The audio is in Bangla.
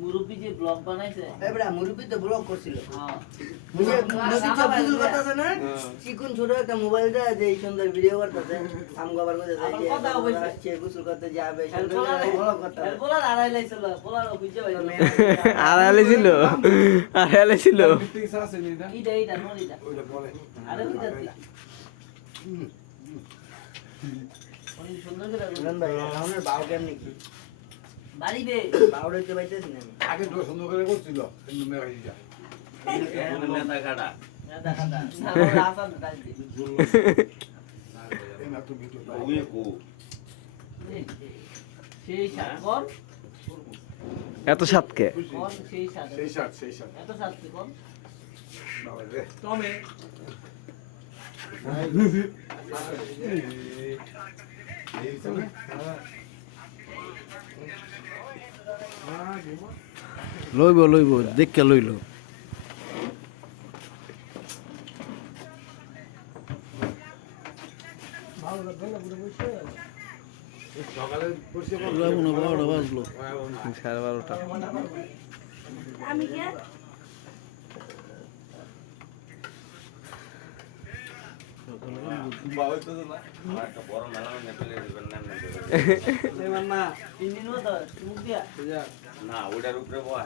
মুরব্বি যে ব্লগ বানাইছে এবড়া মুরব্বি তো ব্লগ করছিল হ্যাঁ নদী চপ্পুল করতেছে না চিকুন ছোট একটা মোবাইল দেয় যে এই সুন্দর ভিডিও করতেছে আম গোবার করতে যায় যে আসছে গোসল করতে যাবে ব্লগ করতেছে বলার আড়াই লাইছিল বলার বুঝতে পারি আড়াইলে ছিল এইটা নলিটা আরে বুঝতে অনেক সুন্দর করে রন ভাই আমাদের বাউ কেমনে কি বাড়িতে বাউ হইতে পাইতেছি না আমি আগে তো সুন্দর করে করছিল কিন্তু মেয়ে যা নেতা খাটা না আসান দাইতে এই না তো ভিডিও সেই সাগর এত সাতকে কোন সেই সাগর সেই সাথ এত সাথে কোন বাবা রে তুমি এই সময় লইব দেখকে লইল সকালে বসে যাবো না 12টা বাজলো 12:30 আমি কে মামা তিন দিন হতো মুখ দিয়া না ওটার উপরে বহা